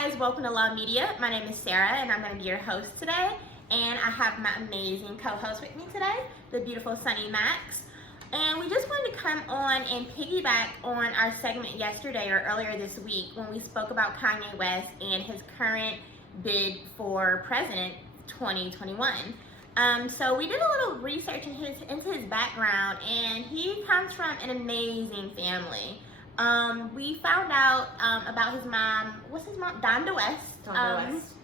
guys, welcome to Law Media. My name is Sarah and I'm going to be your host today. And I have my amazing co-host with me today, the beautiful Sunny Max. And we just wanted to come on and piggyback on our segment yesterday or earlier this week when we spoke about Kanye West and his current bid for president 2021. So we did a little research into his background, and he comes from an amazing family. We found out about his mom. What's his mom? Donda West. West.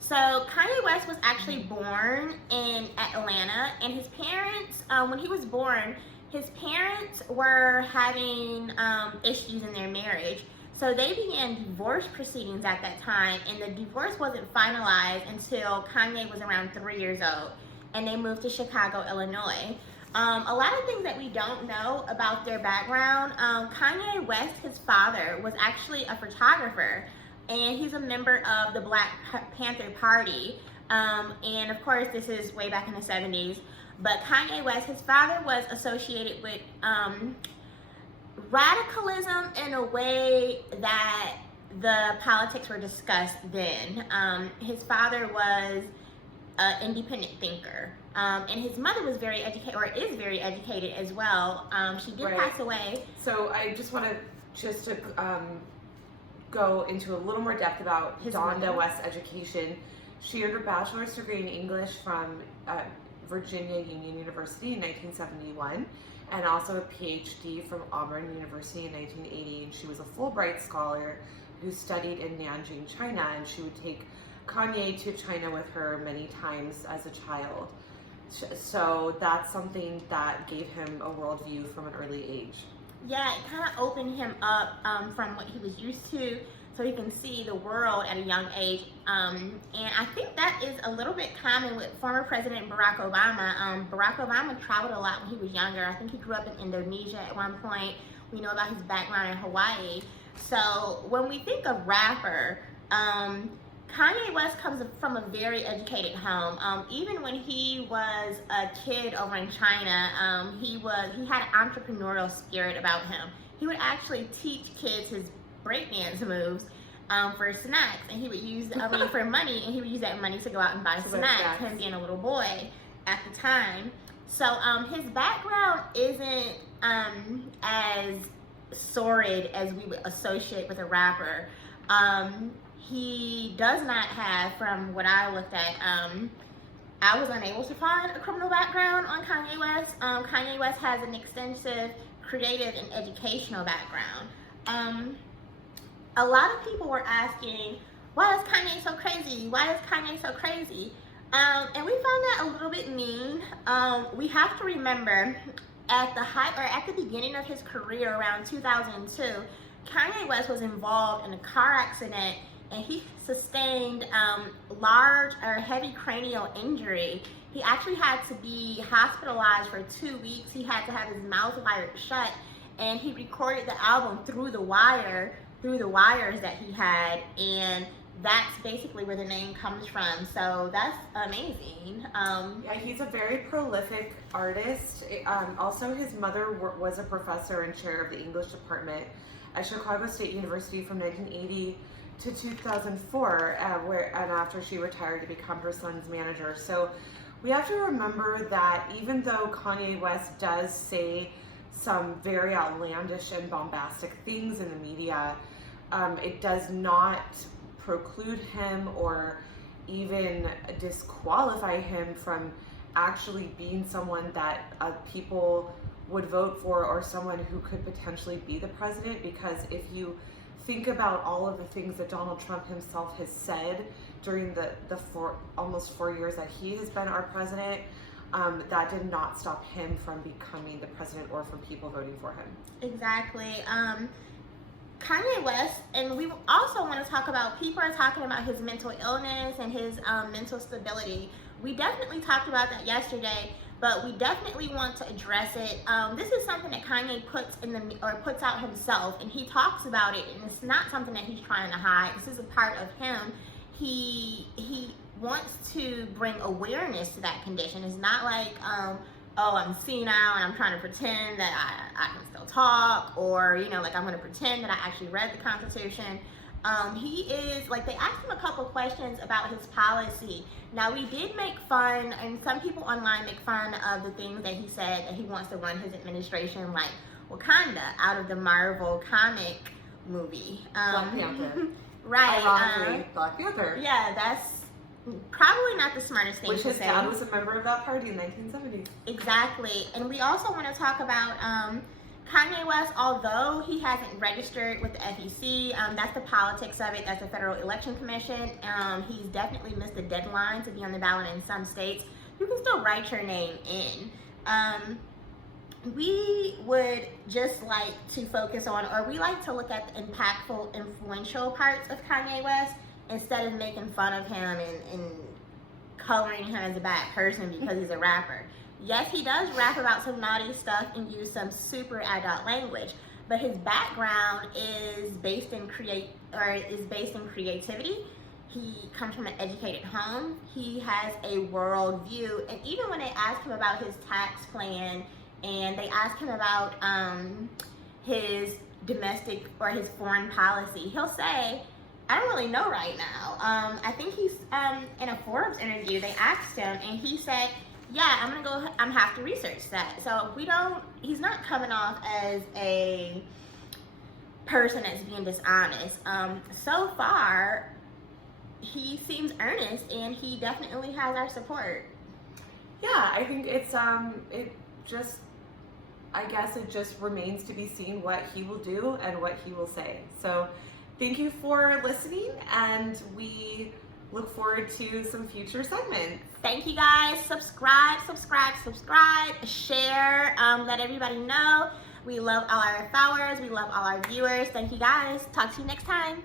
So Kanye West was actually born in Atlanta, and his parents, when he was born, his parents were having issues in their marriage. So they began divorce proceedings at that time, and the divorce wasn't finalized until Kanye was around 3 years old, and they moved to Chicago, Illinois. A lot of things that we don't know about their background. Kanye West, his father, was actually a photographer, and he's a member of the Black Panther Party. And of course, this is way back in the 70s. But Kanye West, his father was associated with radicalism in a way that the politics were discussed then. His father was an independent thinker. And his mother was very educated, or is very educated as well. She did pass away. So I just want to go into a little more depth about Donda West's education. She earned her bachelor's degree in English from Virginia Union University in 1971, and also a PhD from Auburn University in 1980. And she was a Fulbright scholar who studied in Nanjing, China, and she would take Kanye to China with her many times as a child. So that's something that gave him a worldview from an early age. Yeah, it kind of opened him up from what he was used to, so he can see the world at a young age. And I think that is a little bit common with former President Barack Obama. Barack Obama traveled a lot when he was younger. I think he grew up in Indonesia at one point. We know about his background in Hawaii. So when we think of rapper, Kanye West comes from a very educated home. Even when he was a kid over in China, he had an entrepreneurial spirit about him. He would actually teach kids his breakdance moves for snacks, and he would use the money for money, and he would use that money to go out and buy snacks. Him being a little boy at the time. So his background isn't as sordid as we would associate with a rapper. He does not have, from what I looked at, I was unable to find a criminal background on Kanye West. Kanye West has an extensive creative and educational background. A lot of people were asking, why is Kanye so crazy? Why is Kanye so crazy? And we found that a little bit mean. We have to remember, at the height, or at the beginning of his career around 2002, Kanye West was involved in a car accident, and he sustained large or heavy cranial injury. He actually had to be hospitalized for 2 weeks. He had to have his mouth wired shut, and he recorded the album through the wires that he had, and that's basically where the name comes from. So that's amazing. Yeah, he's a very prolific artist. Also, his mother was a professor and chair of the English department at Chicago State University from 1980 to 2004, and after she retired to become her son's manager. So we have to remember that even though Kanye West does say some very outlandish and bombastic things in the media, it does not preclude him or even disqualify him from actually being someone that people would vote for, or someone who could potentially be the president. Because if you think about all of the things that Donald Trump himself has said during the almost 4 years that he has been our president, that did not stop him from becoming the president or from people voting for him. Exactly. Kanye West, and we also want to talk about, people are talking about his mental illness and his mental stability. We definitely talked about that yesterday, but we definitely want to address it. This is something that Kanye puts out himself, and he talks about it, and it's not something that he's trying to hide. This is a part of him. He wants to bring awareness to that condition. It's not like, oh, I'm senile and I'm trying to pretend that I can still talk, or, you know, like I'm going to pretend that I actually read the Constitution. He is, like, they asked him a couple questions about his policy. Now, we did make fun, and some people online make fun of the things that he said, that he wants to run his administration like Wakanda out of the Marvel comic movie. Black Panther. Right. Ironically, Black Panther. Yeah, that's probably not the smartest thing Which to his say. dad was a member of that party in 1970s. Exactly. And we also want to talk about Kanye West, although he hasn't registered with the FEC, that's the politics of it, that's the Federal Election Commission. He's definitely missed the deadline to be on the ballot in some states. You can still write your name in. We would just like to focus on, or we like to look at the impactful, influential parts of Kanye West instead of making fun of him and coloring him as a bad person because he's a rapper. Yes, he does rap about some naughty stuff and use some super adult language, but his background is based in creativity. He comes from an educated home. He has a world view, and even when they ask him about his tax plan and they ask him about his domestic or his foreign policy, he'll say, I don't really know right now. I think he's in a Forbes interview, they asked him and he said, yeah, I'm have to research that. So he's not coming off as a person that's being dishonest. So far, he seems earnest and he definitely has our support. Yeah, I think I guess it just remains to be seen what he will do and what he will say. So thank you for listening, and we look forward to some future segments. Thank you guys. Subscribe, share, let everybody know. We love all our followers. We love all our viewers. Thank you guys. Talk to you next time.